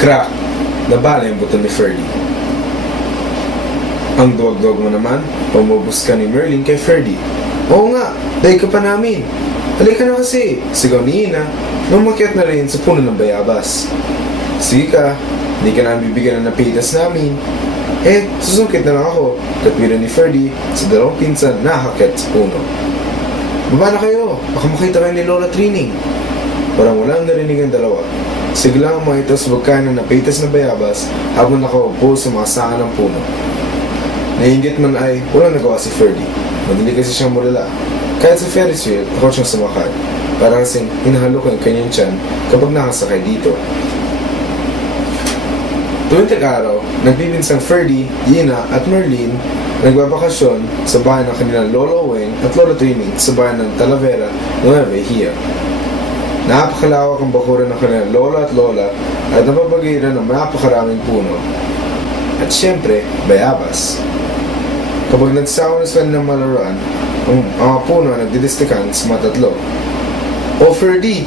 Crack! Nabala yung buto ni Ferdy. Ang duwag-duwag mo naman, pumubos ka ni Merlin kay Ferdy. Oo nga, dahil ka pa namin. Halika na kasi, sigaw ni Ina, nung makiat na rin sa puno ng bayabas. Sige ka, hindi ka namin bibigyan ng napitas namin. Susungkit na lang ako, katwiran ni Ferdy sa dalawang pinsan na hakyat sa puno. Baba na kayo, baka makita kayo ni Lola Trining. Parang walang narinig ang dalawa. Sigla ang mga ito sa pagkain ng napitas na bayabas habang nakaupo sa mga sanga ng puno. Nainggit man ay walang nagawa si Ferdy. Madali kasi siyang mulala. Kahit sa Ferris wheel, ako siyang sumakay. Parang kasing hinahalo ko yung kanyang tiyan kapag nakasakay dito. Tuwing tag-araw, nagbibinsang Ferdy, Ina at Merlin nagbabakasyon sa bahay ng kanilang Lolo Weng at Lola Trining sa bahay ng Talavera, Nueva Ecija. Napakalawak ang bakuran ng kanilang Lola at Lola at napapagiran ng napakaraming puno. At syempre, bayabas. Kapag nagsawa na sa kanilang malaruan, ang mga puno nagdidistikan sa mga tatlo. O Ferdy,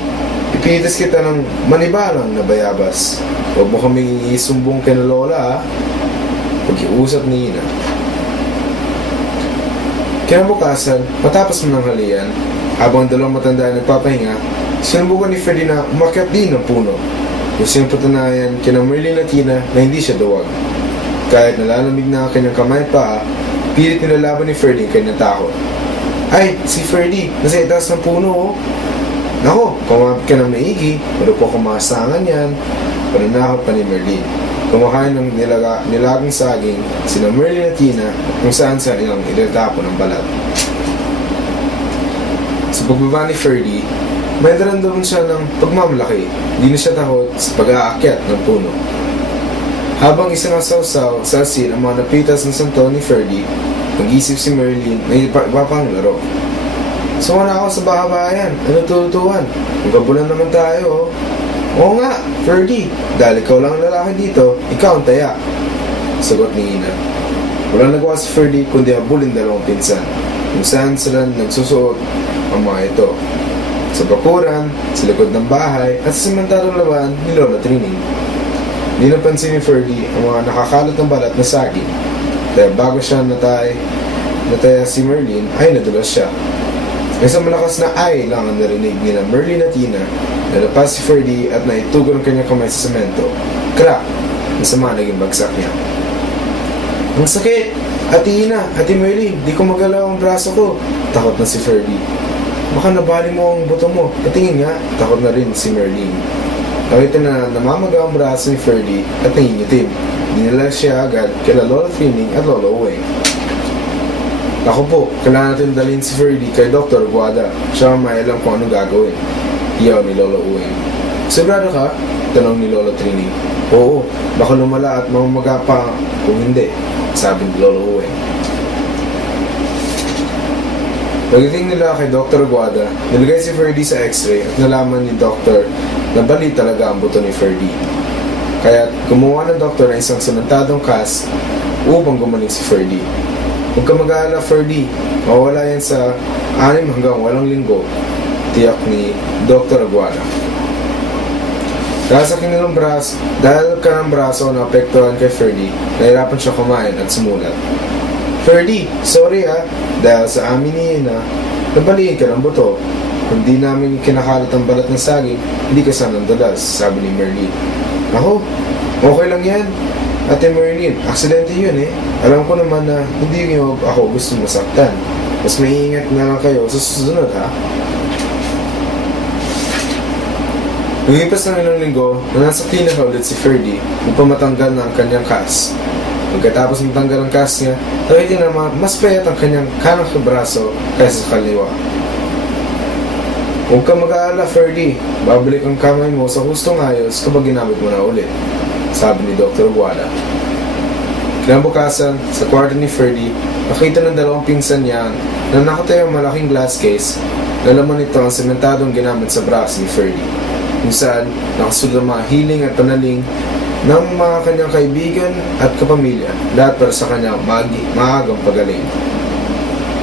ipitas kita ng manibalang na bayabas. Huwag mo kaming isumbong kay na Lola, ha? Pag-iusap ni Ina. Kinabukasan, matapos mo ng halian, habang dalawang matanda ay nagpapahinga, sinubukan ni Ferdy na umakyat din ng puno. Gusto niyang patunayan kina Merlin at Ina na hindi siya duwag. Kahit nalalamig na ang kanyang kamay pa, pilit nilalaban ni Ferdy ang kanyang takot. Ay, si Ferdy, nasa itaas ng puno, oh. Nako, kumapit ka ng maigi, pero po kumasangan yan. Pananakot pa ni Merlin. Kumakain ng nilagang saging sina Merlin at Ina kung saan sa nilang ilatapon ng balat. Sa pagbaba ni Ferdy, may naramdaman siya ng pagmamalaki. Hindi na siya takot sa pag-aakyat ng puno. Habang isinasawsaw sa asin ang mga napitas ng santo ni Ferdy, nag-isip si Merlin na ipapanglaro. Sumana ako sa bahabayan. Ano tututuan? Magkabulan naman tayo, oh. Oo nga, Ferdy. Dahil ikaw lang ang lalaki dito, ikaw ang taya. Sagot ni Ina. Walang nagawa si Ferdy kundi habulin dalawang pinsan, kung saan sila nagsusuot ang mga ito. Sa bakuran, sa likod ng bahay, at sa sementarong laban ni Lola Trining. Hindi napansin ni Ferdy ang mga nakakalat ng balat na saging. Kaya bago siya nataya si Merlin, ay nadulas siya. Isang malakas na ay lang ang narinig nila Merlin at Ina. Nalapas si Ferdy at naitugon ang kanyang kamay sa semento. Crack! Masama naging bagsak niya. Ang sakit! Ate Ina, Ate Merlin, di ko magalaw ang braso ko. Takot na si Ferdy. Baka nabali mo ang buto mo. Patingin nga, takot na rin si Merlin. Nakita na namamaga ang braso ni Ferdy at nangingitim. Dinala siya agad kila Lola Trining at Lola Weng. Ako po, kailangan natin dalhin si Ferdy kay Dr. Guada. Siya ang may alam kung anong gagawin. Iyaw ni Lola Uweng. Sigurado ka? Tanong ni Lola Trining. Oo, baka lumala at mamamaga pa kung hindi, sabi ni Lola Uweng. Pagdating nila kay Dr. Guada, nilagay si Ferdy sa x-ray at nalaman ni Dr. na bali talaga ang buto ni Ferdy. Kaya gumawa ng doktor ng isang sementadong cast upang gumaling si Ferdy. Huwag ka mag-aalala, Ferdy. Mawala yan sa 6 hanggang 8 linggo, tiyak ni Dr. Aguada. Dahil ka ng braso na apektuhan kay Ferdy, nahirapan siya kumain at sumulat. Ferdy, sorry dahil sa amin ni Ina, nabaliin ka ng buto. Kung di namin kinakalat ang balat ng saging, hindi ka sanang dalas, sabi ni Merlin. Ako, okay lang yan. Ate Merlin, aksidente yun eh. Alam ko naman na hindi niyo ako gusto masaktan. Mas maiingat na lang kayo sa susunod, ha? Lumipas ng ilang linggo na nasa klinika ulit si Ferdy upang matanggal na ang kanyang cast. Pagkatapos matanggal ang cast niya, nakita na mas payat ang kanyang kanang braso kaysa sa kaliwa. Huwag ka mag-aalala, Ferdy. Babalik ang kamay mo sa hustong ayos kapag ginamit mo na ulit, sabi ni Dr. Guada. Kinabukasan, sa kwarto ni Ferdy, nakita ng dalawang pinsan niya na nakatayo ang malaking glass case na laman nito ang sementadong ginamit sa braso ni Ferdy, kung saan nakasulat ang mga hiling at panaling ng mga kanyang kaibigan at kapamilya, lahat para sa kanyang maagang pagaling.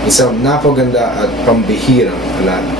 Isang napaganda at pambihirang alala.